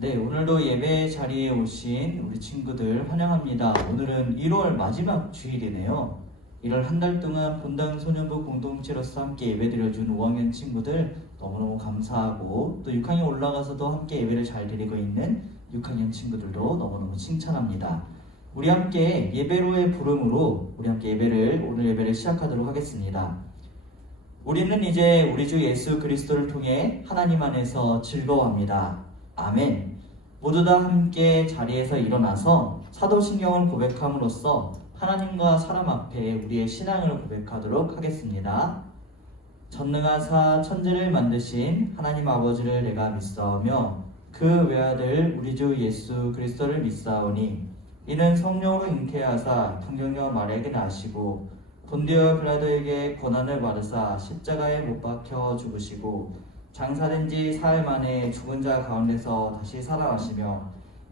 네, 오늘도 예배 자리에 오신 우리 친구들 환영합니다. 오늘은 1월 마지막 주일이네요. 1월 한 달 동안 본당 소년부 공동체로서 함께 예배드려준 5학년 친구들 너무너무 감사하고, 또 6학년 올라가서도 함께 예배를 잘 드리고 있는 6학년 친구들도 너무너무 칭찬합니다. 우리 함께 예배로의 부름으로 우리 함께 오늘 예배를 시작하도록 하겠습니다. 우리는 이제 우리 주 예수 그리스도를 통해 하나님 안에서 즐거워합니다. 아멘. 모두 다 함께 자리에서 일어나서 사도신경을 고백함으로써 하나님과 사람 앞에 우리의 신앙을 고백하도록 하겠습니다. 전능하사 천지를 만드신 하나님 아버지를 내가 믿사오며 그 외아들 우리 주 예수 그리스도를 믿사오니 이는 성령으로 잉태하사 평정녀 마리아에게 나시고 본디오 빌라도에게 고난을 받으사 십자가에 못 박혀 죽으시고 장사된 지 사흘 만에 죽은 자 가운데서 다시 살아나시며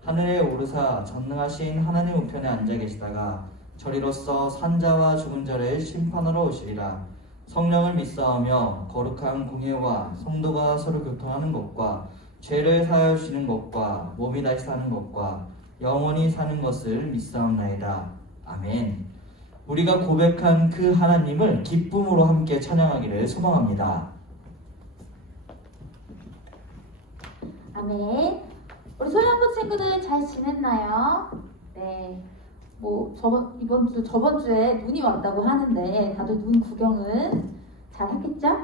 하늘에 오르사 전능하신 하나님 우편에 앉아 계시다가 저리로서 산자와 죽은 자를 심판하러 오시리라. 성령을 믿사오며 거룩한 공예와 성도가 서로 교통하는 것과 죄를 사하여 주시는 것과 몸이 다시 사는 것과 영원히 사는 것을 믿사옵나이다. 아멘. 우리가 고백한 그 하나님을 기쁨으로 함께 찬양하기를 소망합니다. 아멘. 우리 소년부 친구들 잘 지냈나요? 네. 저번 주에 눈이 왔다고 하는데 다들 눈 구경은 잘 했겠죠?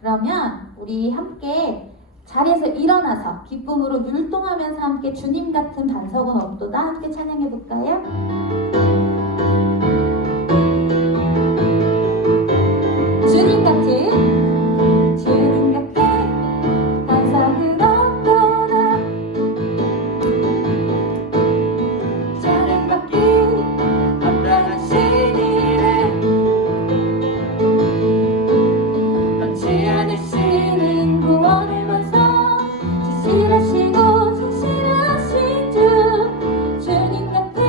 그러면 우리 함께 자리에서 일어나서 기쁨으로 율동하면서 함께 주님 같은 반석은 없도다 함께 찬양해 볼까요? 주님 같은 반석은 없도다. 사랑받기 마땅하신 이름 변치 않으시는 구원의 완성 진실하시고 성실하신 주 주님 같은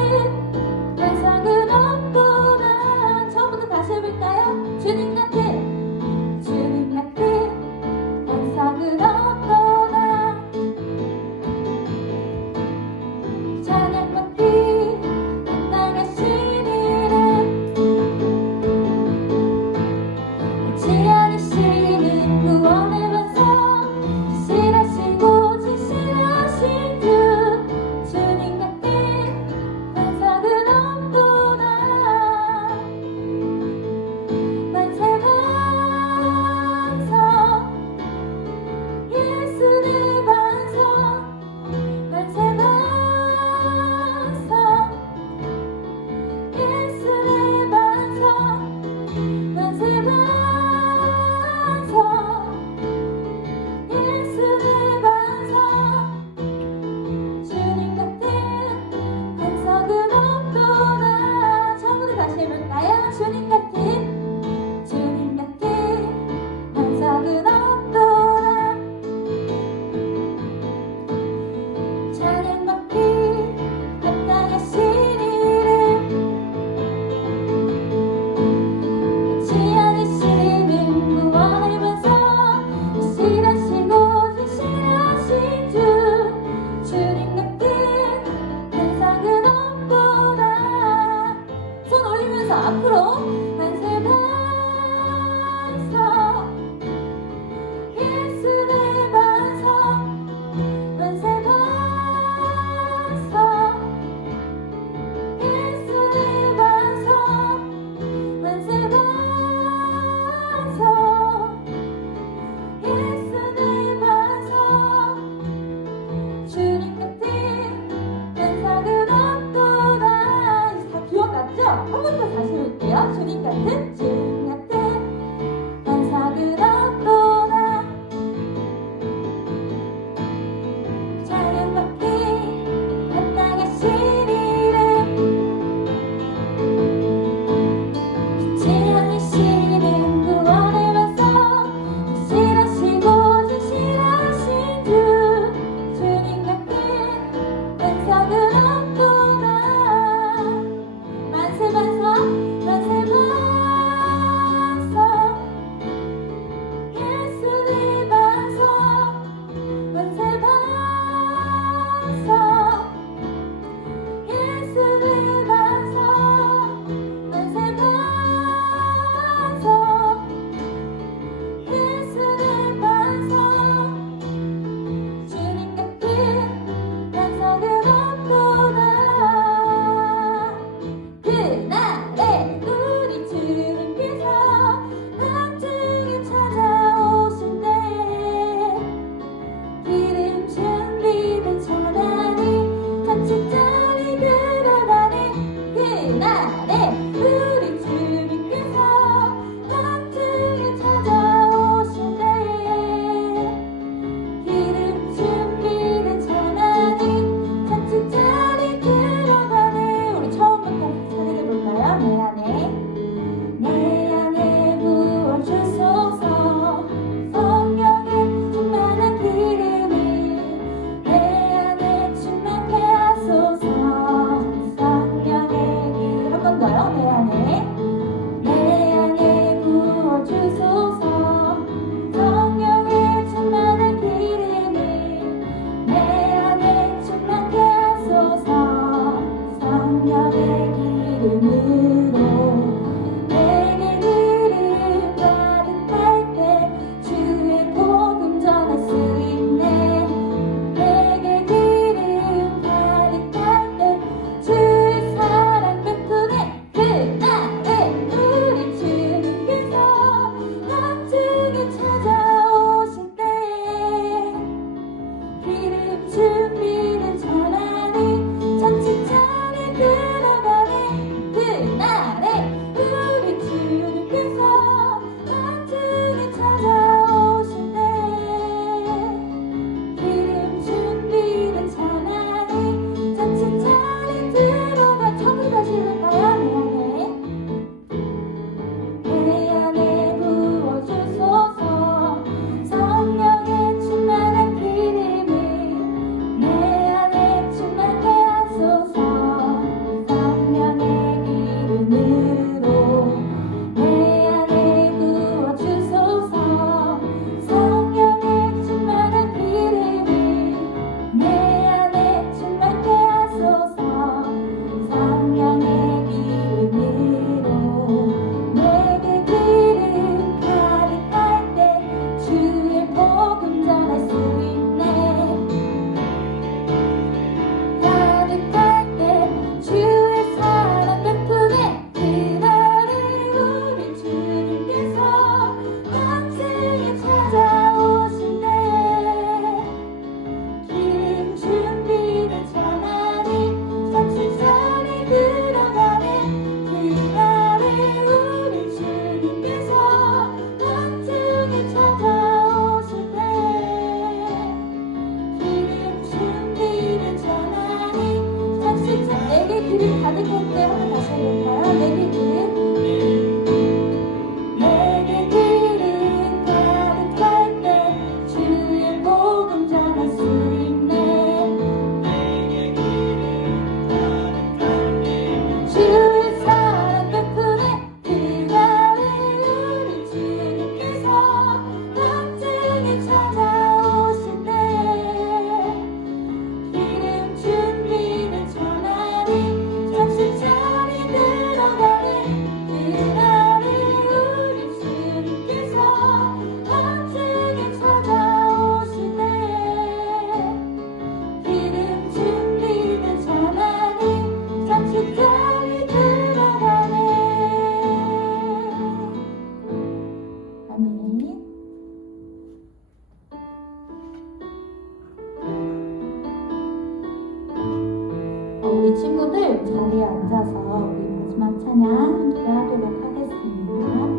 우리 친구들 자리에 앉아서 우리 마지막 찬양 함께 하도록 하겠습니다.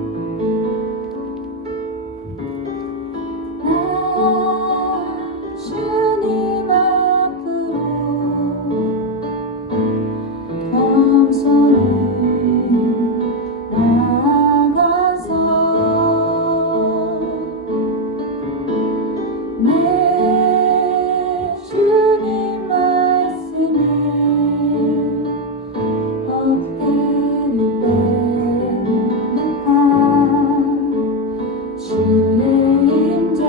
나 주님 앞으로 겸손히 나아가서 내 주님 말씀에 어깨를 빼놓아 주의 임재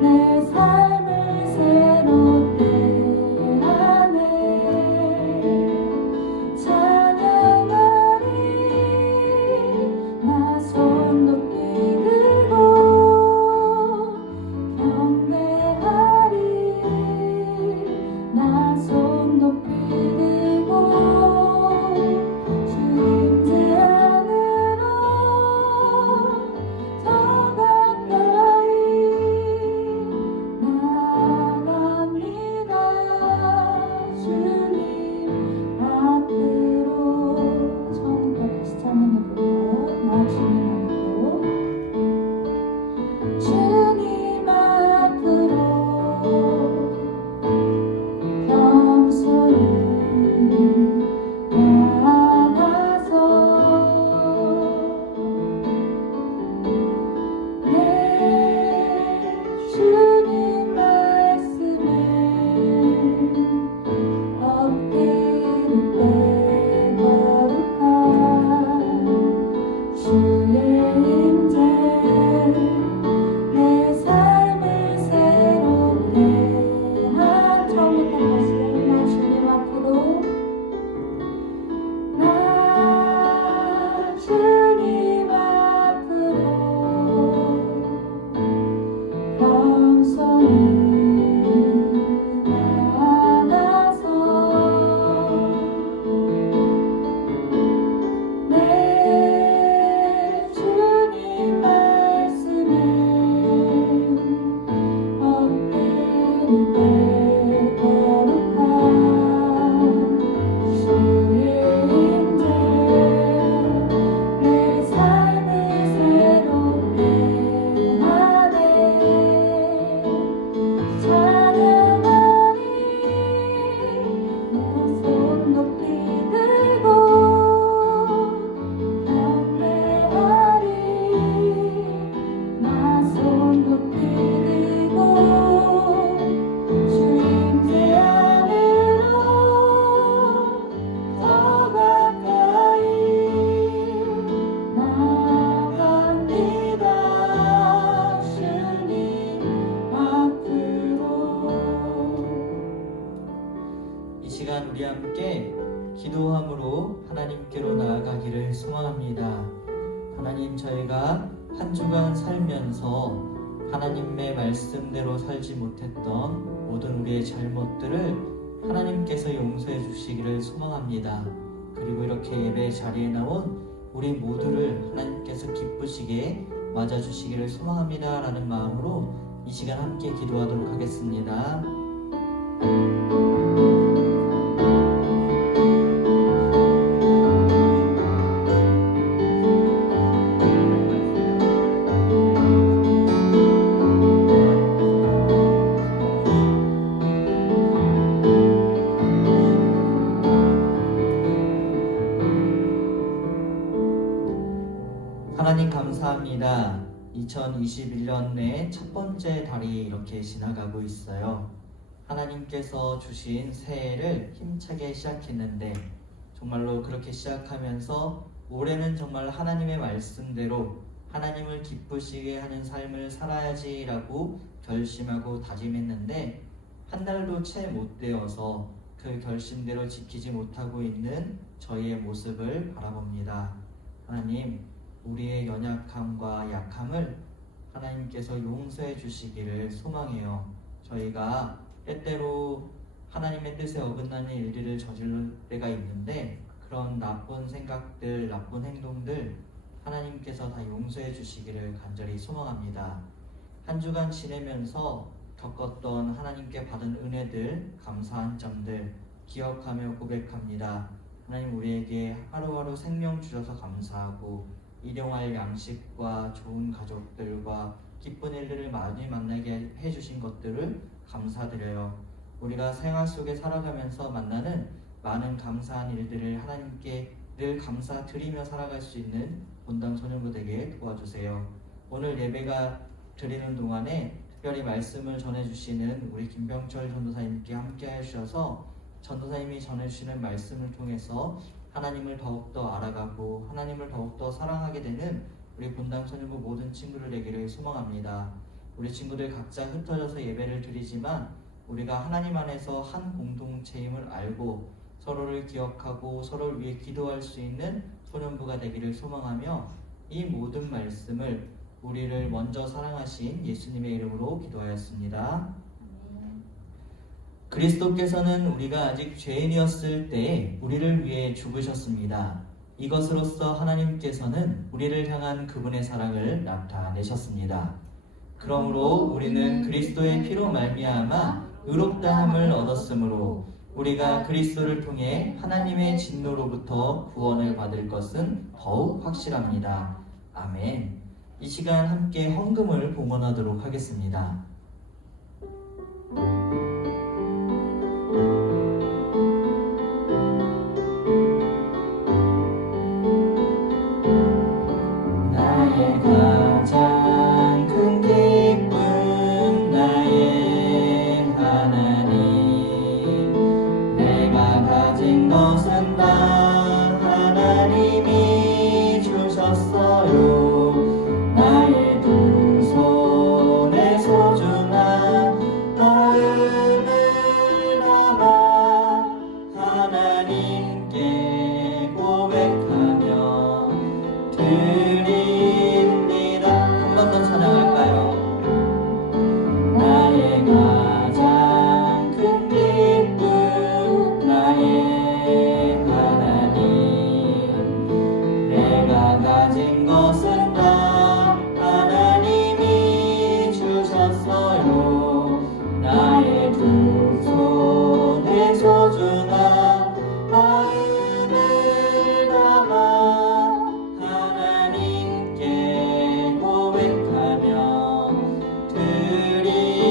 내 삶을 새롭게 하네. 찬양하리 나 손 높이 들고 경배하리 나 손 높이 들고 주 임재 안으로 더 가까이 나아갑니다. 주님 앞으로 처음부터 다시 찬양해 볼까요? 나 주님 앞으로 겸손히 나아가서 내 주님 말씀에 어깨를 빼 거룩한 주의 임재 내 삶을 새롭게 한 처음부터 다시 나 주님 앞으로 나 주님 앞으로 겸손히 나아가서 내 주님 말씀에 어깨를 빼 거룩한 주의 임재 내 삶을 새롭게 하네. 찬양하리 나 손 높이 들고 경배하리 나 손 높이 들고 주 임재 안으로 더 가까이 나아갑니다. 주님 앞으로. 이 시간 우리 함께 기도함으로 하나님께로 나아가기를 소망합니다. 하나님, 저희가 한 주간 살면서 하나님의 말씀대로 살지 못했던 모든 우리의 잘못들을 하나님께서 용서해 주시기를 소망합니다. 그리고 이렇게 예배 자리에 나온 우리 모두를 하나님께서 기쁘시게 맞아주시기를 소망합니다 라는 마음으로 이 시간 함께 기도하도록 하겠습니다. 하나님 감사합니다. 2021년 내 첫 번째 달이 이렇게 지나가고 있어요. 하나님께서 주신 새해를 힘차게 시작했는데 정말로 그렇게 시작하면서 올해는 정말 하나님의 말씀대로 하나님을 기쁘시게 하는 삶을 살아야지라고 결심하고 다짐했는데 한 달도 채 못 되어서 그 결심대로 지키지 못하고 있는 저희의 모습을 바라봅니다. 하나님, 우리의 연약함과 약함을 하나님께서 용서해 주시기를 소망해요. 저희가 때때로 하나님의 뜻에 어긋나는 일들을 저지를 때가 있는데 그런 나쁜 생각들, 나쁜 행동들 하나님께서 다 용서해 주시기를 간절히 소망합니다. 한 주간 지내면서 겪었던 하나님께 받은 은혜들, 감사한 점들 기억하며 고백합니다. 하나님, 우리에게 하루하루 생명 주셔서 감사하고 일용할 양식과 좋은 가족들과 기쁜 일들을 많이 만나게 해주신 것들을 감사드려요. 우리가 생활 속에 살아가면서 만나는 많은 감사한 일들을 하나님께 늘 감사드리며 살아갈 수 있는 본당 소년부 되게 도와주세요. 오늘 예배가 드리는 동안에 특별히 말씀을 전해주시는 우리 김병철 전도사님께 함께 해주셔서 전도사님이 전해주시는 말씀을 통해서 하나님을 더욱더 알아가고 하나님을 더욱더 사랑하게 되는 우리 본당 소년부 모든 친구들 되기를 소망합니다. 우리 친구들 각자 흩어져서 예배를 드리지만 우리가 하나님 안에서 한 공동체임을 알고 서로를 기억하고 서로를 위해 기도할 수 있는 소년부가 되기를 소망하며 이 모든 말씀을 우리를 먼저 사랑하신 예수님의 이름으로 기도하였습니다. 그리스도께서는 우리가 아직 죄인이었을 때 우리를 위해 죽으셨습니다. 이것으로써 하나님께서는 우리를 향한 그분의 사랑을 나타내셨습니다. 그러므로 우리는 그리스도의 피로 말미암아 의롭다함을 얻었으므로 우리가 그리스도를 통해 하나님의 진노로부터 구원을 받을 것은 더욱 확실합니다. 아멘. 이 시간 함께 헌금을 봉헌하도록 하겠습니다. 나의 가장 큰 기쁨 나의 하나님, 내가 가진 것은 다 하나님이 주셨어요. 나의 두 손에 소중한 마음을 담아 하나님께 고백하며 드립니다. 한 번 더 찬양할까요? 나의 가장 큰 기쁨 나의 하나님, 내가 가진 것은 다 하나님이 주셨어요. 나의 두 손에 소중한 마음을 담아 하나님께 고백하며 드립니다.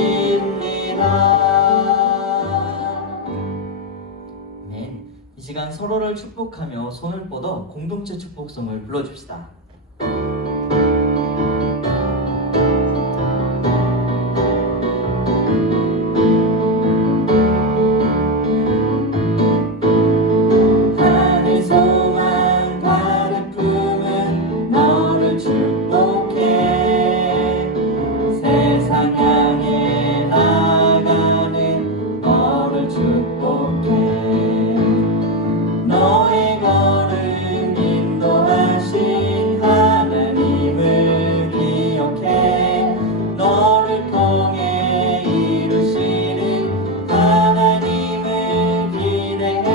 아멘. 이 시간 서로를 축복하며 손을 뻗어 공동체 축복성을 불러줍시다. 하늘 소망 가득 품은 너를 축복해. 세상 향해 나가는 너를 축복해. 너의 걸음 인도하신 하나님을 기억해. 너를 통해 이루시는 하나님을 기대해.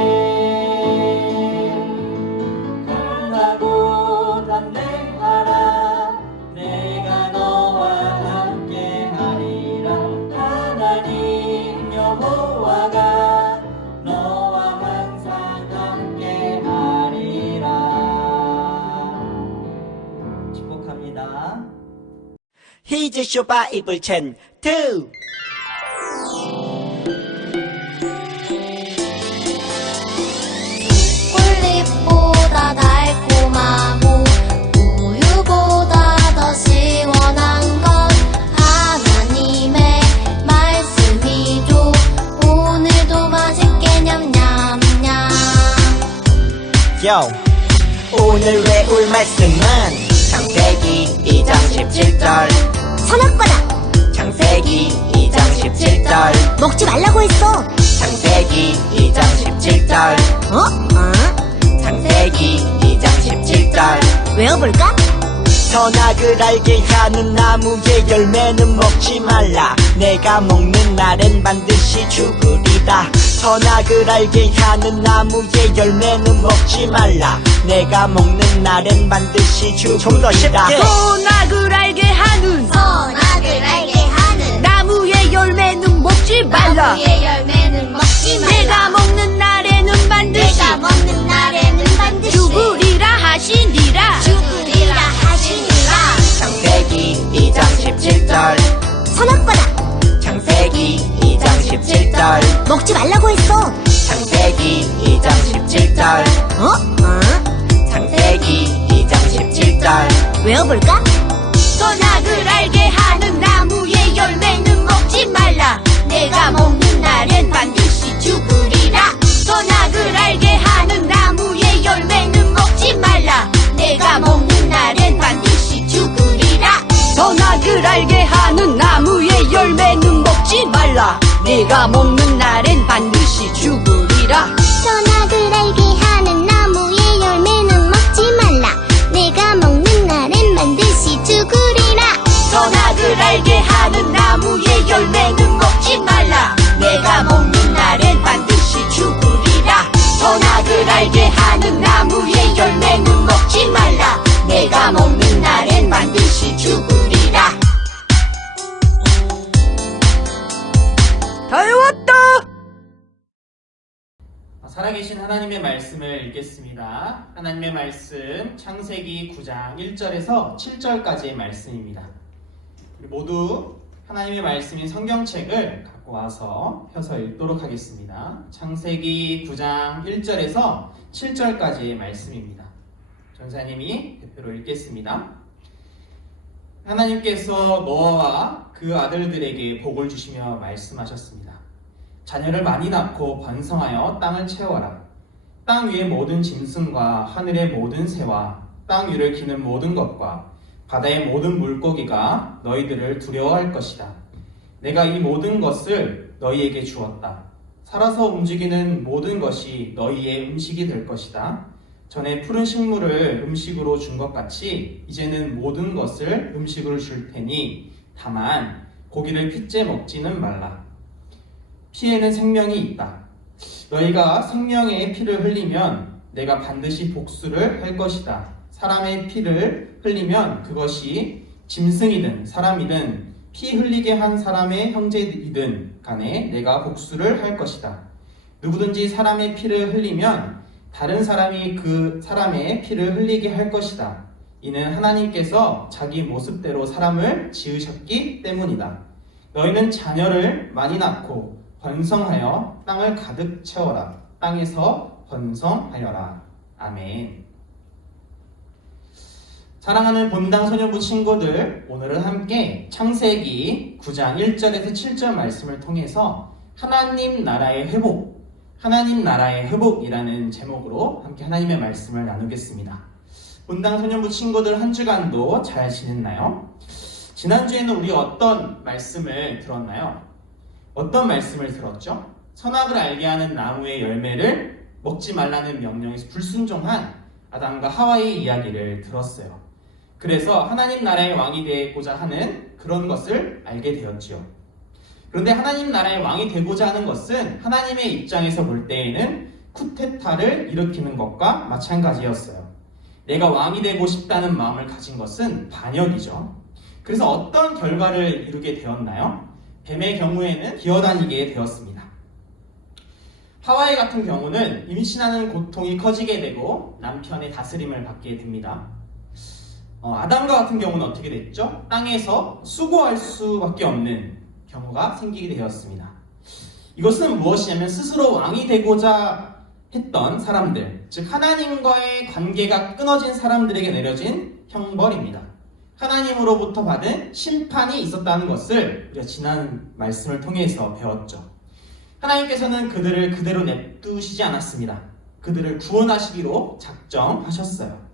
강하고 담대하라. 내가 너와 함께하리라. 하나님 여호와가 너와 항상 함께하리라. 축복합니다. 히즈 쇼바 이불 첸 투. 꿀잎보다 달콤하고 우유보다 더 시원한 건 하나님의 말씀이죠. 오늘도 맛있게 냠냠냠. 요. 오늘 외울 말씀은 창세기 2장 17절. 선악과다. 창세기 2장 17절. 먹지 말라고 했어. 창세기 2장 17절. 창세기 2장 17절. 외워볼까? 선악을 알게 하는 나무의 열매는 먹지 말라. 내가 먹는 날엔 반드시 죽으리다. 선악을 알게 하는 나무의 열매는 먹지 말라. 내가 먹는 날엔 반드시 죽으리다. 좀 더 쉽게. 선악을 알게 하는 선악을 알게 하는 나무의 열매는 먹지 말라. 나무의 열매는 먹지 말라. 내가 먹는 날 17절 선악과다. 창세기 2장 17절 먹지 말라고 했어. 창세기 2장 17절 창세기 2장 17절 외워볼까? 선악을 알게 하는 나무의 열매는 먹지 말라. 내가 먹는 날엔 반드시 죽으리라. 선악을 알게 하는 나무의 열매는 먹지 말라. 내가 먹는 날엔 반드시 죽으리라. 선악을 알게 하는 나무의 열매는 먹지 말라. 내가 먹는 날엔 반드시 죽으리라. 선악을 알게 하는 나무의 열매는 먹지 말라. 내가 먹는 날엔 반드시 죽으리라. 선악을 알게 하는 나무의 열매는 먹지 말라. 내가 먹는 날엔 반드시 죽으리라. 선악을 알게 하는 나무의 열매는 먹지 말라. 내가 먹는 날엔 반드시 죽으리라. 다 외웠다. 살아계신 하나님의 말씀을 읽겠습니다. 하나님의 말씀 창세기 9장 1절에서 7절까지의 말씀입니다. 우리 모두 하나님의 말씀인 성경책을 갖고 와서 펴서 읽도록 하겠습니다. 창세기 9장 1절에서 7절까지의 말씀입니다. 전사님이 대표로 읽겠습니다. 하나님께서 노아와 그 아들들에게 복을 주시며 말씀하셨습니다. 자녀를 많이 낳고 번성하여 땅을 채워라. 땅 위의 모든 짐승과 하늘의 모든 새와 땅 위를 기는 모든 것과 바다의 모든 물고기가 너희들을 두려워할 것이다. 내가 이 모든 것을 너희에게 주었다. 살아서 움직이는 모든 것이 너희의 음식이 될 것이다. 전에 푸른 식물을 음식으로 준 것 같이 이제는 모든 것을 음식으로 줄 테니 다만 고기를 핏째 먹지는 말라. 피에는 생명이 있다. 너희가 생명의 피를 흘리면 내가 반드시 복수를 할 것이다. 사람의 피를 흘리면 그것이 짐승이든 사람이든 피 흘리게 한 사람의 형제이든 간에 내가 복수를 할 것이다. 누구든지 사람의 피를 흘리면 다른 사람이 그 사람의 피를 흘리게 할 것이다. 이는 하나님께서 자기 모습대로 사람을 지으셨기 때문이다. 너희는 자녀를 많이 낳고 번성하여 땅을 가득 채워라. 땅에서 번성하여라. 아멘. 사랑하는 본당 소년부 친구들, 오늘은 함께 창세기 9장 1절에서 7절 말씀을 통해서 하나님 나라의 회복이라는 제목으로 함께 하나님의 말씀을 나누겠습니다. 본당 소년부 친구들 한 주간도 잘 지냈나요? 지난주에는 우리 어떤 말씀을 들었나요? 어떤 말씀을 들었죠? 선악을 알게 하는 나무의 열매를 먹지 말라는 명령에서 불순종한 아담과 하와의 이야기를 들었어요. 그래서 하나님 나라의 왕이 되고자 하는 그런 것을 알게 되었지요. 그런데 하나님 나라의 왕이 되고자 하는 것은 하나님의 입장에서 볼 때에는 쿠데타를 일으키는 것과 마찬가지였어요. 내가 왕이 되고 싶다는 마음을 가진 것은 반역이죠. 그래서 어떤 결과를 이루게 되었나요? 뱀의 경우에는 기어다니게 되었습니다. 하와이 같은 경우는 임신하는 고통이 커지게 되고 남편의 다스림을 받게 됩니다. 아담과 같은 경우는 어떻게 됐죠? 땅에서 수고할 수밖에 없는 경우가 생기게 되었습니다. 이것은 무엇이냐면 스스로 왕이 되고자 했던 사람들, 즉 하나님과의 관계가 끊어진 사람들에게 내려진 형벌입니다. 하나님으로부터 받은 심판이 있었다는 것을 우리가 지난 말씀을 통해서 배웠죠. 하나님께서는 그들을 그대로 냅두시지 않았습니다. 그들을 구원하시기로 작정하셨어요.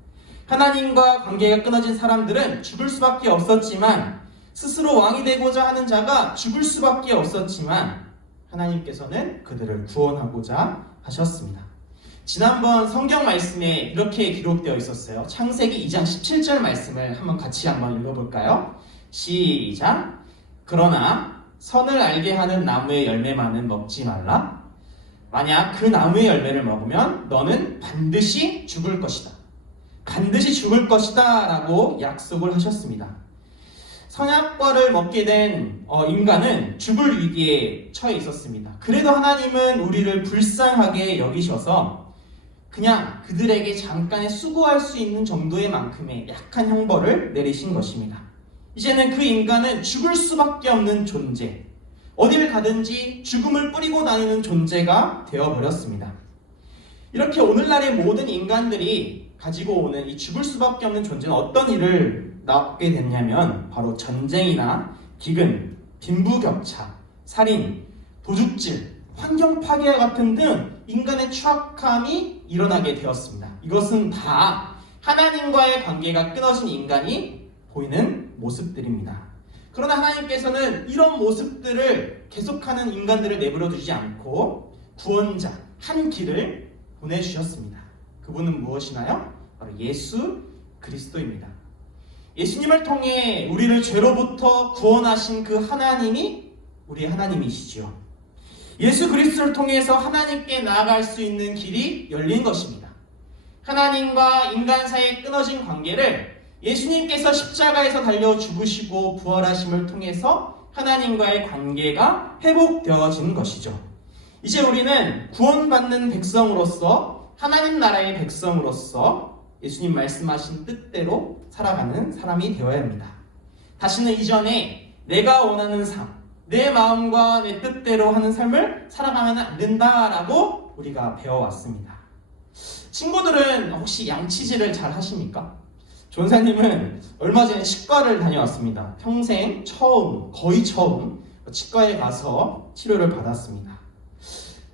하나님과 관계가 끊어진 사람들은 죽을 수밖에 없었지만, 스스로 왕이 되고자 하는 자가 죽을 수밖에 없었지만 하나님께서는 그들을 구원하고자 하셨습니다. 지난번 성경 말씀에 이렇게 기록되어 있었어요. 창세기 2장 17절 말씀을 같이 한번 읽어볼까요? 시작. 그러나 선을 알게 하는 나무의 열매만은 먹지 말라. 만약 그 나무의 열매를 먹으면 너는 반드시 죽을 것이다. 반드시 죽을 것이다 라고 약속을 하셨습니다. 선악과를 먹게 된 인간은 죽을 위기에 처해 있었습니다. 그래도 하나님은 우리를 불쌍하게 여기셔서 그냥 그들에게 잠깐의 수고할 수 있는 정도의 만큼의 약한 형벌을 내리신 것입니다. 이제는 그 인간은 죽을 수밖에 없는 존재, 어딜 가든지 죽음을 뿌리고 다니는 존재가 되어버렸습니다. 이렇게 오늘날의 모든 인간들이 가지고 오는 이 죽을 수밖에 없는 존재는 어떤 일을 낳게 됐냐면 바로 전쟁이나 기근, 빈부격차, 살인, 도둑질, 환경 파괴와 같은 등 인간의 추악함이 일어나게 되었습니다. 이것은 다 하나님과의 관계가 끊어진 인간이 보이는 모습들입니다. 그러나 하나님께서는 이런 모습들을 계속하는 인간들을 내버려 두지 않고 구원자, 한 길을 보내주셨습니다. 그분은 무엇이나요? 바로 예수 그리스도입니다. 예수님을 통해 우리를 죄로부터 구원하신 그 하나님이 우리의 하나님이시죠. 예수 그리스도를 통해서 하나님께 나아갈 수 있는 길이 열린 것입니다. 하나님과 인간 사이에 끊어진 관계를 예수님께서 십자가에서 달려 죽으시고 부활하심을 통해서 하나님과의 관계가 회복되어진 것이죠. 이제 우리는 구원받는 백성으로서 하나님 나라의 백성으로서 예수님 말씀하신 뜻대로 살아가는 사람이 되어야 합니다. 다시는 이전에 내가 원하는 삶, 내 마음과 내 뜻대로 하는 삶을 살아가면 안 된다라고 우리가 배워왔습니다. 친구들은 혹시 양치질을 잘 하십니까? 전사님은 얼마 전에 치과를 다녀왔습니다. 평생 처음, 거의 처음 치과에 가서 치료를 받았습니다.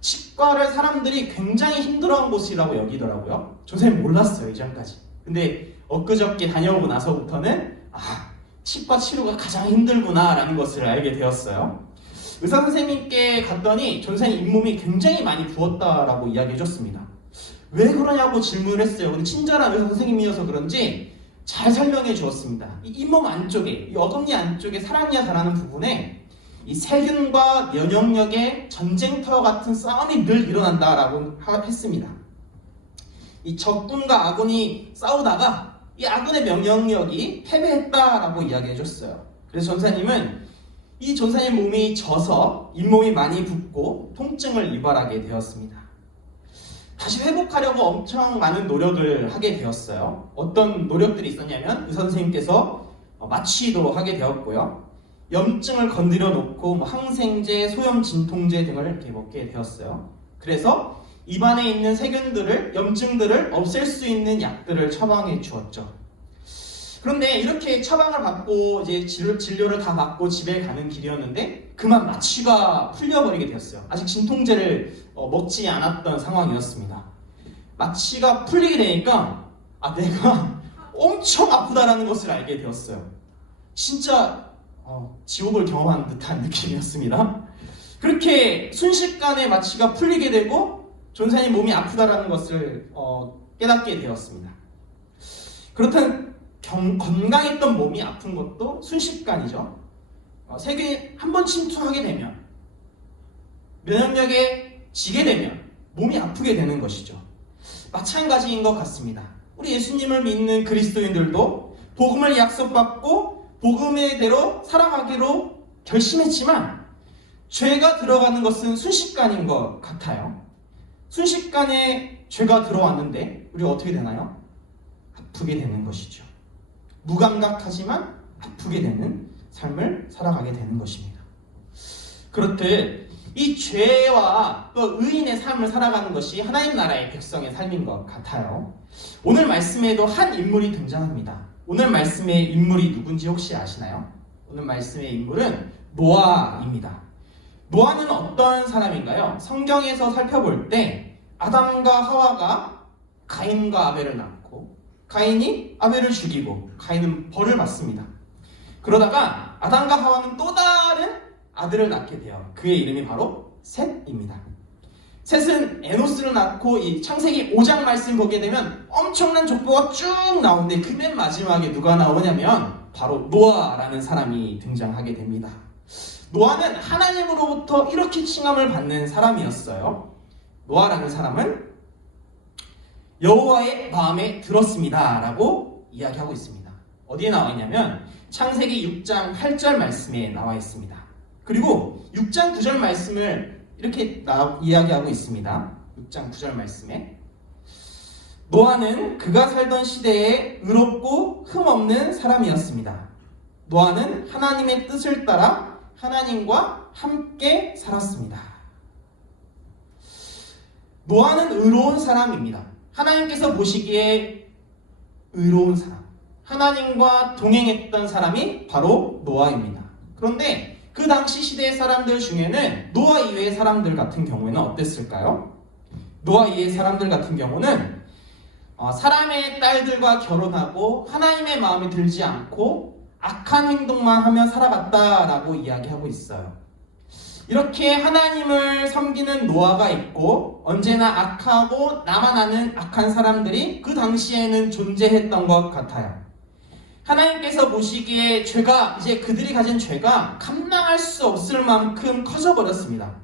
치과를 사람들이 굉장히 힘들어하는 곳이라고 여기더라고요. 전사님 몰랐어요, 이전까지. 근데 엊그저께 다녀오고 나서부터는 치과 치료가 가장 힘들구나 라는 것을 알게 되었어요. 의사 선생님께 갔더니 전사님 잇몸이 굉장히 많이 부었다라고 이야기해줬습니다. 왜 그러냐고 질문을 했어요. 근데 친절한 의사 선생님이어서 그런지 잘 설명해 주었습니다. 이 잇몸 안쪽에, 이 어금니 안쪽에 사랑니가 자라는 부분에 이 세균과 면역력의 전쟁터 같은 싸움이 늘 일어난다라고 했습니다. 이 적군과 아군이 싸우다가 이 아군의 면역력이 패배했다라고 이야기해줬어요. 그래서 전사님은 이 전사님 몸이 져서 잇몸이 많이 붓고 통증을 유발하게 되었습니다. 다시 회복하려고 엄청 많은 노력을 하게 되었어요. 어떤 노력들이 있었냐면 의사 선생님께서 마취도 하게 되었고요. 염증을 건드려 놓고 항생제, 소염 진통제 등을 이렇게 먹게 되었어요. 그래서 입안에 있는 세균들을, 염증들을 없앨 수 있는 약들을 처방해 주었죠. 그런데 이렇게 처방을 받고 이제 진료를 다 받고 집에 가는 길이었는데 그만 마취가 풀려버리게 되었어요. 아직 진통제를 먹지 않았던 상황이었습니다. 마취가 풀리게 되니까 내가 엄청 아프다라는 것을 알게 되었어요. 진짜 지옥을 경험한 듯한 느낌이었습니다. 그렇게 순식간에 마취가 풀리게 되고 전사님 몸이 아프다라는 것을 깨닫게 되었습니다. 그렇다면 건강했던 몸이 아픈 것도 순식간이죠. 세균이 한번 침투하게 되면, 면역력에 지게 되면 몸이 아프게 되는 것이죠. 마찬가지인 것 같습니다. 우리 예수님을 믿는 그리스도인들도 복음을 약속받고 복음의 대로 살아가기로 결심했지만 죄가 들어가는 것은 순식간인 것 같아요. 순식간에 죄가 들어왔는데 우리가 어떻게 되나요? 아프게 되는 것이죠. 무감각하지만 아프게 되는 삶을 살아가게 되는 것입니다. 그렇듯 이 죄와 또 의인의 삶을 살아가는 것이 하나님 나라의 백성의 삶인 것 같아요. 오늘 말씀에도 한 인물이 등장합니다. 오늘 말씀의 인물이 누군지 혹시 아시나요? 오늘 말씀의 인물은 노아입니다. 노아는 어떤 사람인가요? 성경에서 살펴볼 때 아담과 하와가 가인과 아벨을 낳고 가인이 아벨을 죽이고 가인은 벌을 받습니다. 그러다가 아담과 하와는 또 다른 아들을 낳게 돼요. 그의 이름이 바로 셋입니다. 셋은 에노스를 낳고 이 창세기 5장 말씀 보게 되면 엄청난 족보가 쭉 나오는데 그 맨 마지막에 누가 나오냐면 바로 노아라는 사람이 등장하게 됩니다. 노아는 하나님으로부터 이렇게 칭함을 받는 사람이었어요. 노아라는 사람은 여호와의 마음에 들었습니다 라고 이야기하고 있습니다. 어디에 나와 있냐면 창세기 6장 8절 말씀에 나와 있습니다. 그리고 6장 9절 말씀을 이렇게 이야기하고 있습니다. 6장 9절 말씀에 노아는 그가 살던 시대에 의롭고 흠없는 사람이었습니다. 노아는 하나님의 뜻을 따라 하나님과 함께 살았습니다. 노아는 의로운 사람입니다. 하나님께서 보시기에 의로운 사람, 하나님과 동행했던 사람이 바로 노아입니다. 그런데 그 당시 시대의 사람들 중에는 노아 이외의 사람들 같은 경우에는 어땠을까요? 노아 이외의 사람들 같은 경우는 사람의 딸들과 결혼하고 하나님의 마음에 들지 않고 악한 행동만 하며 살아갔다라고 이야기하고 있어요. 이렇게 하나님을 섬기는 노아가 있고 언제나 악하고 나만 아는 악한 사람들이 그 당시에는 존재했던 것 같아요. 하나님께서 보시기에 이제 그들이 가진 죄가 감당할 수 없을 만큼 커져버렸습니다.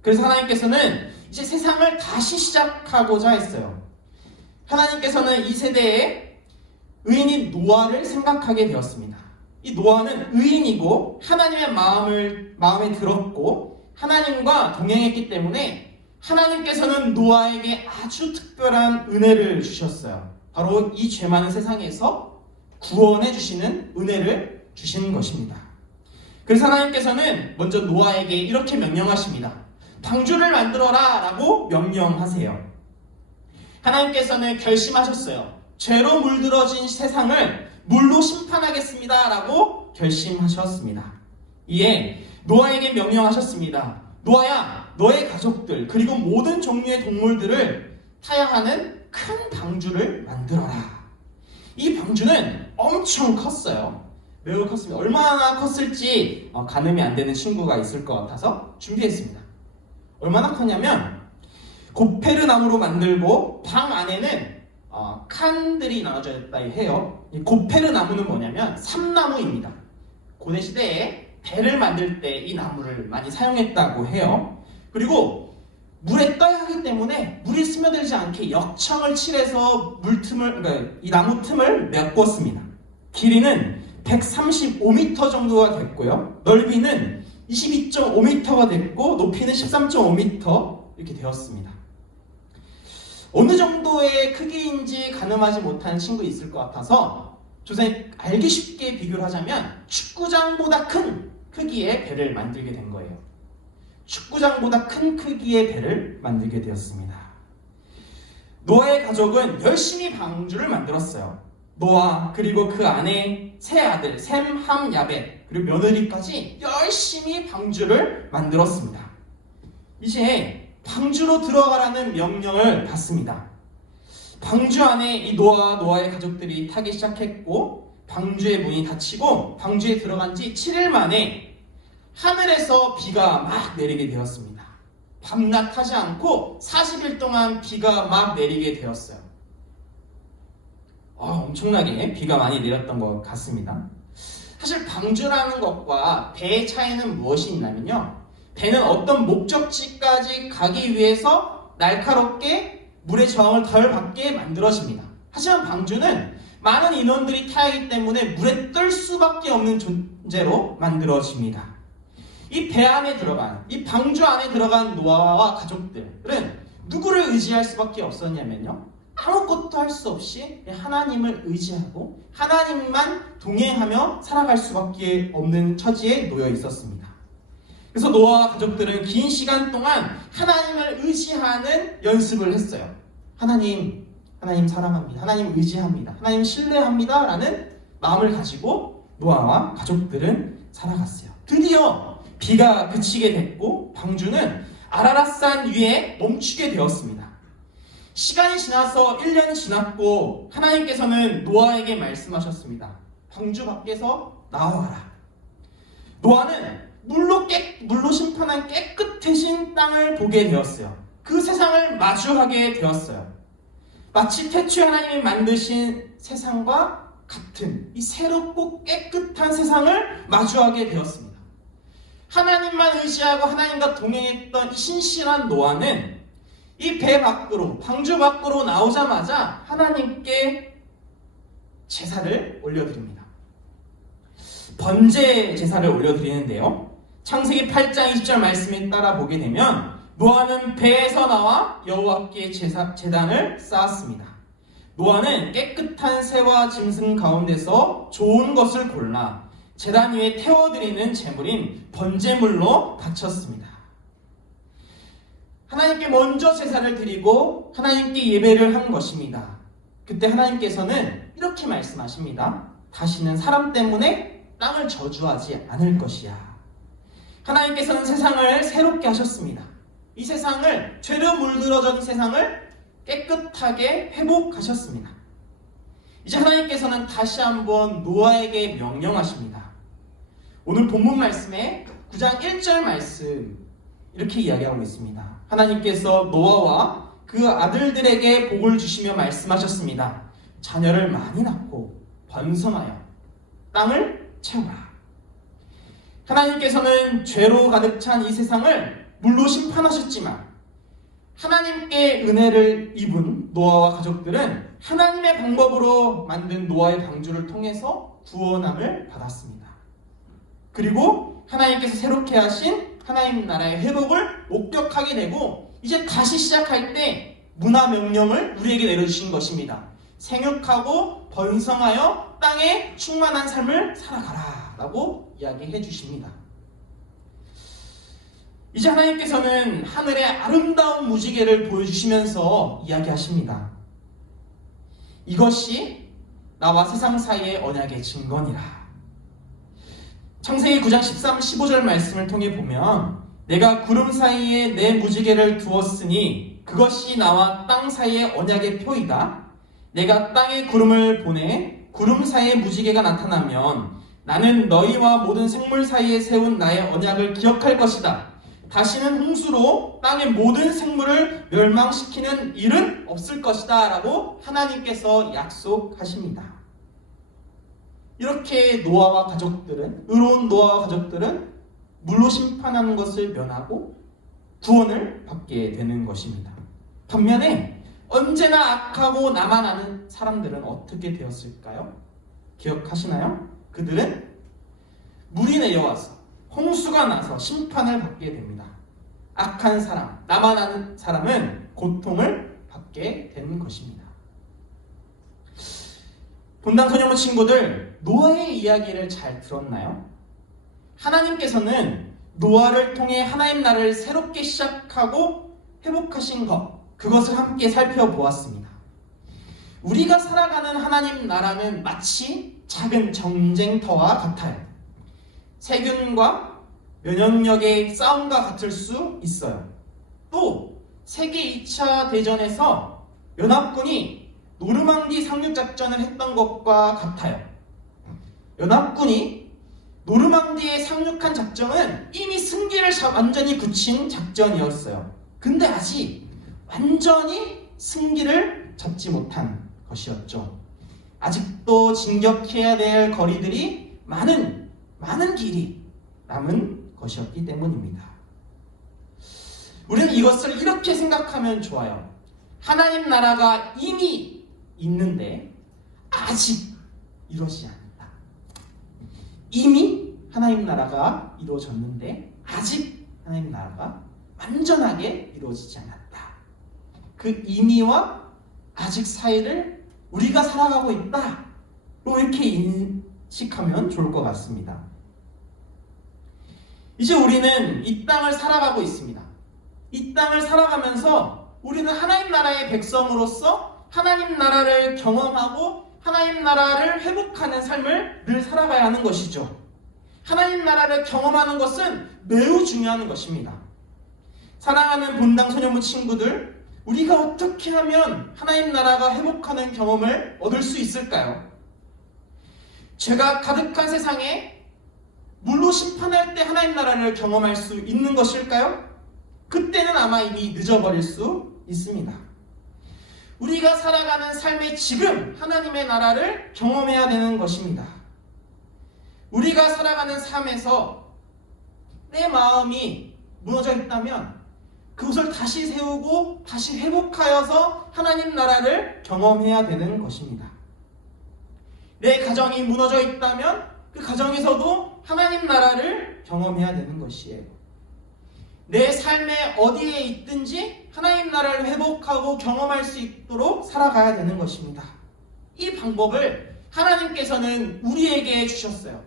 그래서 하나님께서는 이제 세상을 다시 시작하고자 했어요. 하나님께서는 이 세대에 의인인 노아를 생각하게 되었습니다. 이 노아는 의인이고 하나님의 마음에 들었고 하나님과 동행했기 때문에 하나님께서는 노아에게 아주 특별한 은혜를 주셨어요. 바로 이 죄 많은 세상에서 구원해 주시는 은혜를 주시는 것입니다. 그래서 하나님께서는 먼저 노아에게 이렇게 명령하십니다. 방주를 만들어라 라고 명령하세요. 하나님께서는 결심하셨어요. 죄로 물들어진 세상을 물로 심판하겠습니다 라고 결심하셨습니다. 이에 노아에게 명령하셨습니다. 노아야, 너의 가족들 그리고 모든 종류의 동물들을 타야 하는 큰 방주를 만들어라. 이 방주는 엄청 컸어요. 매우 컸습니다. 얼마나 컸을지 가늠이 안 되는 친구가 있을 것 같아서 준비했습니다. 얼마나 컸냐면 고페르 나무로 만들고 방 안에는 칸들이 나눠져 있다 해요. 이 고페르 나무는 뭐냐면 삼나무입니다. 고대 시대에 배를 만들 때 이 나무를 많이 사용했다고 해요. 그리고 물에 떠야 하기 때문에 물이 스며들지 않게 역청을 칠해서 이 나무 틈을 메꿨습니다. 길이는 135m 정도가 됐고요. 넓이는 22.5m가 됐고 높이는 13.5m 이렇게 되었습니다. 어느 정도의 크기인지 가늠하지 못한 친구 있을 것 같아서 조선에 알기 쉽게 비교를 하자면 축구장보다 큰 크기의 배를 만들게 된 거예요. 축구장보다 큰 크기의 배를 만들게 되었습니다. 노아의 가족은 열심히 방주를 만들었어요. 노아 그리고 그 아내 세 아들 셈, 함, 야벳 그리고 며느리까지 열심히 방주를 만들었습니다. 이제 방주로 들어가라는 명령을 받습니다. 방주 안에 이 노아의 가족들이 타기 시작했고 방주의 문이 닫히고 방주에 들어간 지 7일 만에 하늘에서 비가 막 내리게 되었습니다. 밤낮 하지 않고 40일 동안 비가 막 내리게 되었어요. 엄청나게 비가 많이 내렸던 것 같습니다. 사실 방주라는 것과 배의 차이는 무엇이 있냐면요. 배는 어떤 목적지까지 가기 위해서 날카롭게 물의 저항을 덜 받게 만들어집니다. 하지만 방주는 많은 인원들이 타야 하기 때문에 물에 뜰 수밖에 없는 존재로 만들어집니다. 이 배 안에 들어간, 이 방주 안에 들어간 노아와 가족들은 누구를 의지할 수밖에 없었냐면요. 아무것도 할 수 없이 하나님을 의지하고 하나님만 동행하며 살아갈 수밖에 없는 처지에 놓여 있었습니다. 그래서 노아와 가족들은 긴 시간 동안 하나님을 의지하는 연습을 했어요. 하나님 사랑합니다. 하나님 의지합니다. 하나님 신뢰합니다. 라는 마음을 가지고 노아와 가족들은 살아갔어요. 드디어 비가 그치게 됐고 방주는 아라랏산 위에 멈추게 되었습니다. 시간이 지나서 1년이 지났고 하나님께서는 노아에게 말씀하셨습니다. 방주 밖에서 나와라. 노아는 물로 심판한 깨끗해진 땅을 보게 되었어요. 그 세상을 마주하게 되었어요. 마치 태초에 하나님이 만드신 세상과 같은 이 새롭고 깨끗한 세상을 마주하게 되었습니다. 하나님만 의지하고 하나님과 동행했던 이 신실한 노아는 이 배 밖으로, 방주 밖으로 나오자마자 하나님께 제사를 올려드립니다. 번제 제사를 올려드리는데요. 창세기 8장 20절 말씀에 따라 보게 되면 노아는 배에서 나와 여호와께 제단을 쌓았습니다. 노아는 깨끗한 새와 짐승 가운데서 좋은 것을 골라 제단 위에 태워드리는 제물인 번제물로 바쳤습니다. 하나님께 먼저 제사를 드리고 하나님께 예배를 한 것입니다. 그때 하나님께서는 이렇게 말씀하십니다. 다시는 사람 때문에 땅을 저주하지 않을 것이야. 하나님께서는 세상을 새롭게 하셨습니다. 이 세상을, 죄로 물들어진 세상을 깨끗하게 회복하셨습니다. 이제 하나님께서는 다시 한번 노아에게 명령하십니다. 오늘 본문 말씀에 9장 1절 말씀 이렇게 이야기하고 있습니다. 하나님께서 노아와 그 아들들에게 복을 주시며 말씀하셨습니다. 자녀를 많이 낳고 번성하여 땅을 채우라. 하나님께서는 죄로 가득 찬 이 세상을 물로 심판하셨지만 하나님께 은혜를 입은 노아와 가족들은 하나님의 방법으로 만든 노아의 방주를 통해서 구원함을 받았습니다. 그리고 하나님께서 새롭게 하신 하나님 나라의 회복을 목격하게 되고 이제 다시 시작할 때 문화 명령을 우리에게 내려주신 것입니다. 생육하고 번성하여 땅에 충만한 삶을 살아가라 라고 이야기해 주십니다. 이제 하나님께서는 하늘의 아름다운 무지개를 보여주시면서 이야기하십니다. 이것이 나와 세상 사이의 언약의 증거니라. 창세기 9장 13, 15절 말씀을 통해 보면 내가 구름 사이에 내 무지개를 두었으니 그것이 나와 땅 사이의 언약의 표이다. 내가 땅에 구름을 보내 구름 사이에 무지개가 나타나면 나는 너희와 모든 생물 사이에 세운 나의 언약을 기억할 것이다. 다시는 홍수로 땅의 모든 생물을 멸망시키는 일은 없을 것이다 라고 하나님께서 약속하십니다. 이렇게 노아와 가족들은, 의로운 노아와 가족들은 물로 심판하는 것을 면하고 구원을 받게 되는 것입니다. 반면에 언제나 악하고 나만 아는 사람들은 어떻게 되었을까요? 기억하시나요? 그들은 물이 내려와서 홍수가 나서 심판을 받게 됩니다. 악한 사람, 나만 아는 사람은 고통을 받게 되는 것입니다. 본당 소녀모 친구들, 노아의 이야기를 잘 들었나요? 하나님께서는 노아를 통해 하나님 나라를 새롭게 시작하고 회복하신 것, 그것을 함께 살펴보았습니다. 우리가 살아가는 하나님 나라는 마치 작은 전쟁터와 같아요. 세균과 면역력의 싸움과 같을 수 있어요. 또 세계 2차 대전에서 연합군이 노르망디 상륙작전을 했던 것과 같아요. 연합군이 노르망디에 상륙한 작전은 이미 승기를 완전히 굳힌 작전이었어요. 근데 아직 완전히 승기를 잡지 못한 것이었죠. 아직도 진격해야 될 거리들이 많은 길이 남은 것이었기 때문입니다. 우리는 이것을 이렇게 생각하면 좋아요. 하나님 나라가 이미 있는데 아직 이루어지지 않았다. 이미 하나님 나라가 이루어졌는데 아직 하나님 나라가 완전하게 이루어지지 않았다. 그 이미와 아직 사이를 우리가 살아가고 있다. 이렇게 인식하면 좋을 것 같습니다. 이제 우리는 이 땅을 살아가고 있습니다. 이 땅을 살아가면서 우리는 하나님 나라의 백성으로서 하나님 나라를 경험하고 하나님 나라를 회복하는 삶을 늘 살아가야 하는 것이죠. 하나님 나라를 경험하는 것은 매우 중요한 것입니다. 사랑하는 본당 소녀부 친구들, 우리가 어떻게 하면 하나님 나라가 회복하는 경험을 얻을 수 있을까요? 죄가 가득한 세상에 물로 심판할 때 하나님 나라를 경험할 수 있는 것일까요? 그때는 아마 이미 늦어버릴 수 있습니다. 우리가 살아가는 삶의 지금 하나님의 나라를 경험해야 되는 것입니다. 우리가 살아가는 삶에서 내 마음이 무너져 있다면 그것을 다시 세우고 다시 회복하여서 하나님 나라를 경험해야 되는 것입니다. 내 가정이 무너져 있다면 그 가정에서도 하나님 나라를 경험해야 되는 것이에요. 내 삶에 어디에 있든지 하나님 나라를 회복하고 경험할 수 있도록 살아가야 되는 것입니다. 이 방법을 하나님께서는 우리에게 주셨어요.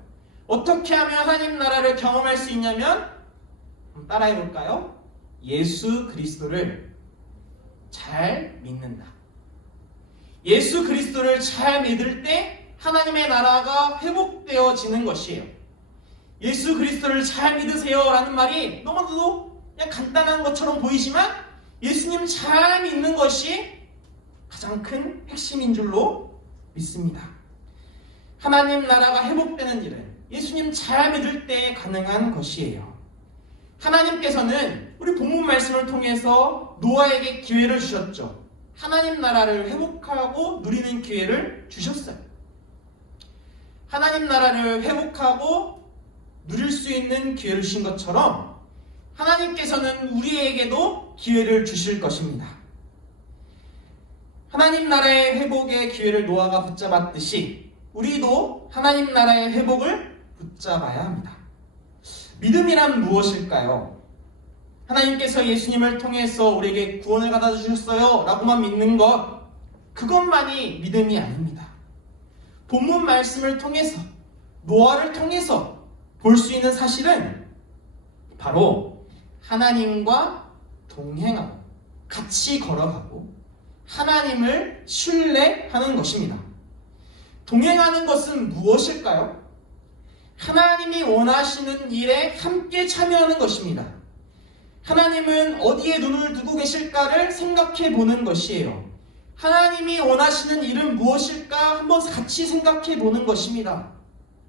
어떻게 하면 하나님 나라를 경험할 수 있냐면 한번 따라해 볼까요? 예수 그리스도를 잘 믿는다. 예수 그리스도를 잘 믿을 때 하나님의 나라가 회복되어지는 것이에요. 예수 그리스도를 잘 믿으세요 라는 말이 너무나도 그냥 간단한 것처럼 보이지만 예수님 잘 믿는 것이 가장 큰 핵심인 줄로 믿습니다. 하나님 나라가 회복되는 일은 예수님 잘 믿을 때 가능한 것이에요. 하나님께서는 우리 본문 말씀을 통해서 노아에게 기회를 주셨죠. 하나님 나라를 회복하고 누리는 기회를 주셨어요. 하나님 나라를 회복하고 누릴 수 있는 기회를 주신 것처럼 하나님께서는 우리에게도 기회를 주실 것입니다. 하나님 나라의 회복의 기회를 노아가 붙잡았듯이 우리도 하나님 나라의 회복을 붙잡아야 합니다. 믿음이란 무엇일까요? 하나님께서 예수님을 통해서 우리에게 구원을 갖다 주셨어요 라고만 믿는 것, 그것만이 믿음이 아닙니다. 본문 말씀을 통해서, 노아를 통해서 볼 수 있는 사실은 바로 하나님과 동행하고 같이 걸어가고 하나님을 신뢰하는 것입니다. 동행하는 것은 무엇일까요? 하나님이 원하시는 일에 함께 참여하는 것입니다. 하나님은 어디에 눈을 두고 계실까를 생각해 보는 것이에요. 하나님이 원하시는 일은 무엇일까 한번 같이 생각해 보는 것입니다.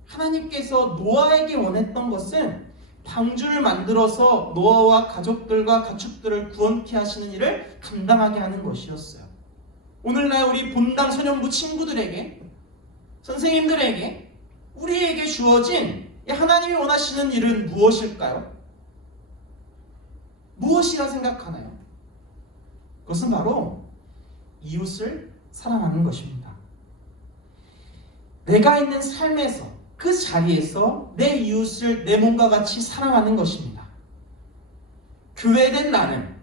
하나님께서 노아에게 원했던 것은 방주를 만들어서 노아와 가족들과 가축들을 구원케 하시는 일을 감당하게 하는 것이었어요. 오늘날 우리 본당 소년부 친구들에게, 선생님들에게, 우리에게 주어진 하나님이 원하시는 일은 무엇일까요? 무엇이라 생각하나요? 그것은 바로 이웃을 사랑하는 것입니다. 내가 있는 삶에서, 그 자리에서 내 이웃을 내 몸과 같이 사랑하는 것입니다. 교회된 나는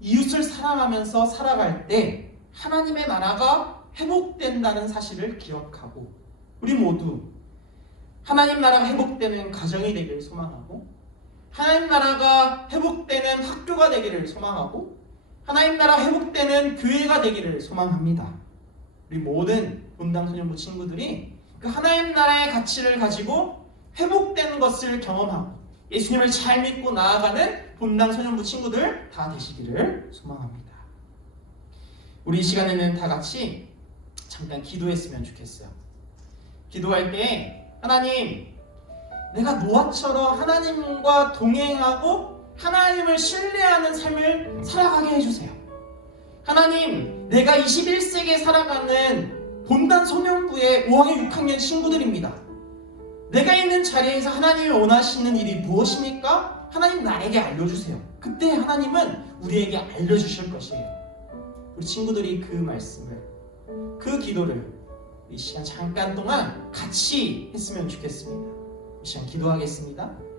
이웃을 사랑하면서 살아갈 때 하나님의 나라가 회복된다는 사실을 기억하고 우리 모두 하나님 나라가 회복되는 가정이 되기를 소망하고 하나님 나라가 회복되는 학교가 되기를 소망하고 하나님 나라 회복되는 교회가 되기를 소망합니다. 우리 모든 본당 소년부 친구들이 그 하나님 나라의 가치를 가지고 회복되는 것을 경험하고 예수님을 잘 믿고 나아가는 본당 소년부 친구들 다 되시기를 소망합니다. 우리 이 시간에는 다 같이 잠깐 기도했으면 좋겠어요. 기도할 때 하나님, 내가 노아처럼 하나님과 동행하고 하나님을 신뢰하는 삶을 살아가게 해주세요. 하나님, 내가 21세기에 살아가는 본단 소년부의 5학년 6학년 친구들입니다. 내가 있는 자리에서 하나님이 원하시는 일이 무엇입니까? 하나님 나에게 알려주세요. 그때 하나님은 우리에게 알려주실 것이에요. 우리 친구들이 그 말씀을, 그 기도를 이 시간 잠깐 동안 같이 했으면 좋겠습니다. 이 시간 기도하겠습니다.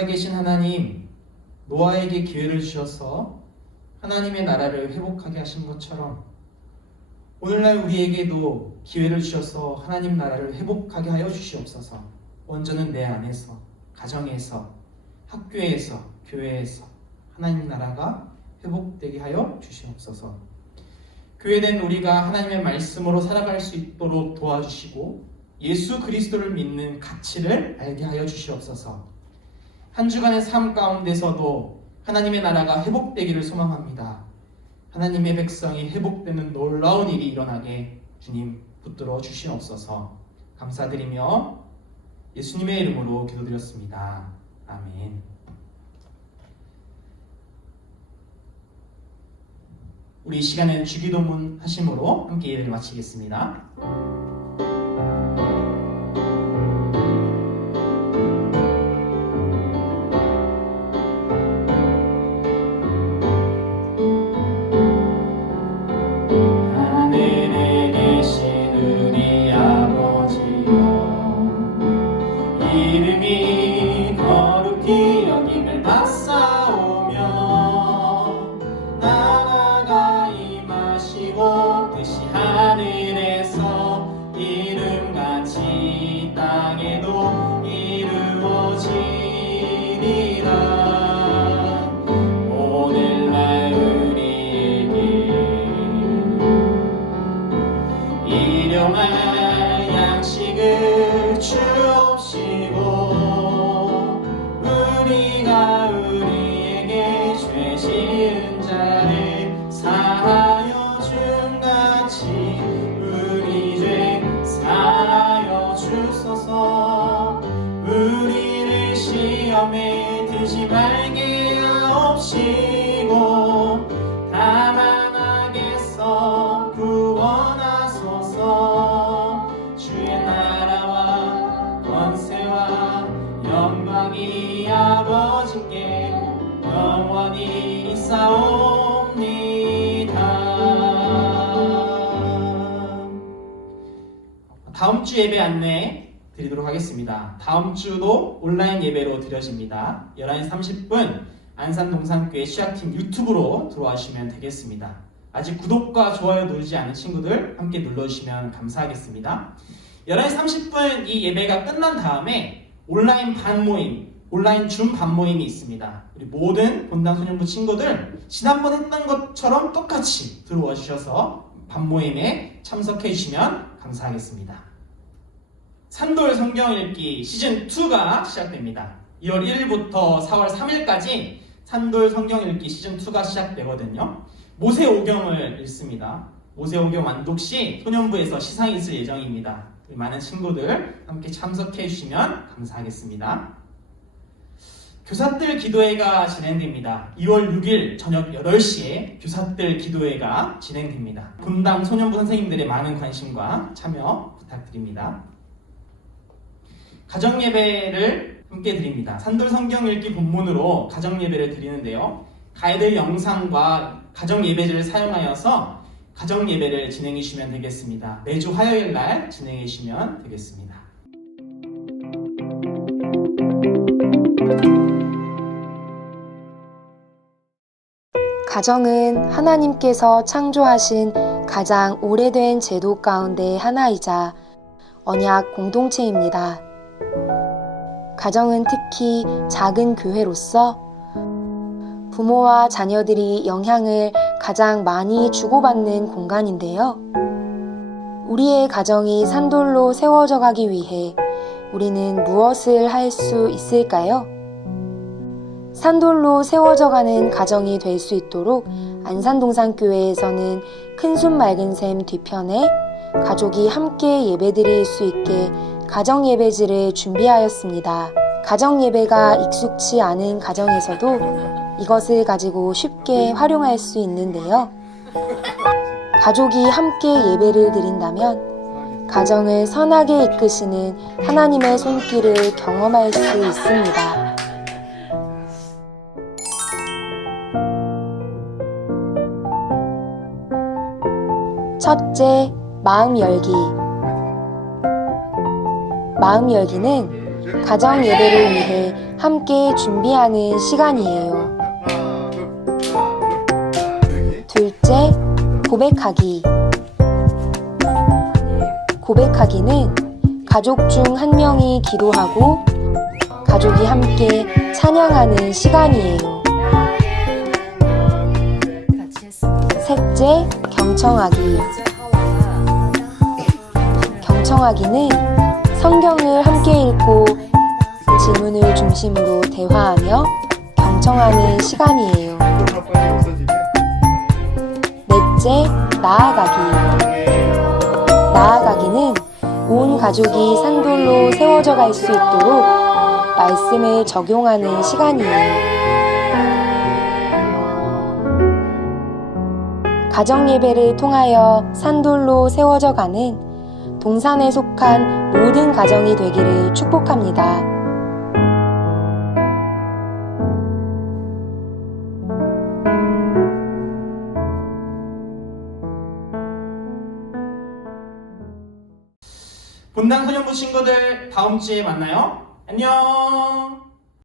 살아계신 하나님, 노아에게 기회를 주셔서 하나님의 나라를 회복하게 하신 것처럼 오늘날 우리에게도 기회를 주셔서 하나님 나라를 회복하게 하여 주시옵소서. 먼저는 내 안에서, 가정에서, 학교에서, 교회에서 하나님 나라가 회복되게 하여 주시옵소서. 교회된 우리가 하나님의 말씀으로 살아갈 수 있도록 도와주시고 예수 그리스도를 믿는 가치를 알게 하여 주시옵소서. 한 주간의 삶 가운데서도 하나님의 나라가 회복되기를 소망합니다. 하나님의 백성이 회복되는 놀라운 일이 일어나게 주님 붙들어 주시옵소서. 감사드리며 예수님의 이름으로 기도드렸습니다. 아멘. 우리 이 시간에는 주기도문 하심으로 함께 예배를 마치겠습니다. 하늘에 계신 우리 아버지여, 이름이 거룩히 여김을 받사오며 나라가 임하시고 뜻이 하늘에서 이름같이 땅에도 이루어지리라. 오늘날 우리에게 일용할 양식을 주옵시고 우리가 우리에게 죄 지은 자를 사하여 준같이 우리 죄 사하여 주소서. 우리를 시험에 들지 말게 하옵시고 다만 악에서 구원하소서. 주의 나라와 권세와 영광이 아버지께 영원히 있사옵니다. 다음 주 예배 안내 드리도록 하겠습니다. 다음 주도 온라인 예배로 드려집니다. 11시 30분 안산동산교회 시작팀 유튜브로 들어와주시면 되겠습니다. 아직 구독과 좋아요 누르지 않은 친구들 함께 눌러주시면 감사하겠습니다. 11시 30분 이 예배가 끝난 다음에 온라인 반모임, 온라인 줌 반모임이 있습니다. 우리 모든 본당소년부 친구들 지난번 했던 것처럼 똑같이 들어와 주셔서 반모임에 참석해 주시면 감사하겠습니다. 산돌 성경 읽기 시즌2가 시작됩니다. 2월 1일부터 4월 3일까지 산돌 성경 읽기 시즌2가 시작되거든요. 모세오경을 읽습니다. 모세오경 완독시 소년부에서 시상이 있을 예정입니다. 많은 친구들 함께 참석해 주시면 감사하겠습니다. 교사들 기도회가 진행됩니다. 2월 6일 저녁 8시에 교사들 기도회가 진행됩니다. 본당 소년부 선생님들의 많은 관심과 참여 부탁드립니다. 가정예배를 함께 드립니다. 산돌 성경 읽기 본문으로 가정예배를 드리는데요. 가이드 영상과 가정예배지를 사용하여서 가정예배를 진행해 주시면 되겠습니다. 매주 화요일 날 진행해 주시면 되겠습니다. 가정은 하나님께서 창조하신 가장 오래된 제도 가운데 하나이자 언약 공동체입니다. 가정은 특히 작은 교회로서 부모와 자녀들이 영향을 가장 많이 주고받는 공간인데요. 우리의 가정이 산돌로 세워져 가기 위해 우리는 무엇을 할 수 있을까요? 산돌로 세워져 가는 가정이 될 수 있도록 안산동산교회에서는 큰순 맑은 샘 뒤편에 가족이 함께 예배드릴 수 있게 가정예배지를 준비하였습니다. 가정예배가 익숙치 않은 가정에서도 이것을 가지고 쉽게 활용할 수 있는데요. 가족이 함께 예배를 드린다면 가정을 선하게 이끄시는 하나님의 손길을 경험할 수 있습니다. 첫째, 마음 열기. 마음 열기는 가정 예배를 위해 함께 준비하는 시간이에요. 둘째, 고백하기. 고백하기는 가족 중 한 명이 기도하고 가족이 함께 찬양하는 시간이에요. 셋째, 경청하기. 경청하기는 성경을 함께 읽고 질문을 중심으로 대화하며 경청하는 시간이에요. 넷째, 나아가기. 나아가기는 온 가족이 산돌로 세워져 갈 수 있도록 말씀을 적용하는 시간이에요. 가정예배를 통하여 산돌로 세워져 가는 동산에 속한 모든 가정이 되기를 축복합니다. 본당 소년부 친구들 다음 주에 만나요. 안녕.